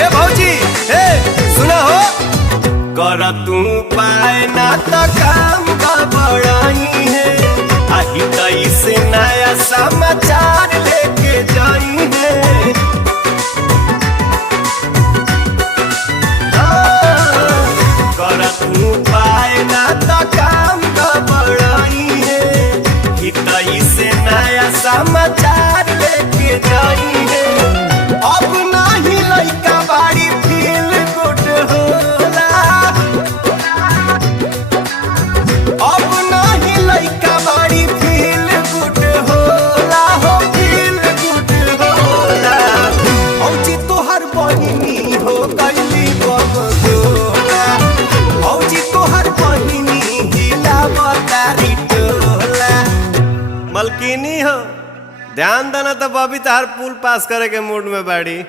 ए भौजी ए सुना हो, कर तू पाए ना तो काम गड़बड़ाई है, आही तई से नया समाचार लेके जाई है। कर तू पाए ना तो काम गड़बड़ाई है, हितई से नया समाचार लेके जाई है। अब नाही लइका बाड़ी फील गुड होला, अब नाही लइका बाड़ी फील गुड होला हो, फील गुड होला। औजी तोहर बहिनी हो गइली बबगोला, औजी तोहर बहिनी हिला बतारी टोला। मलकिनी हो ध्यान देना तो बबी तार पुल पास करे के मूड में बाड़ी।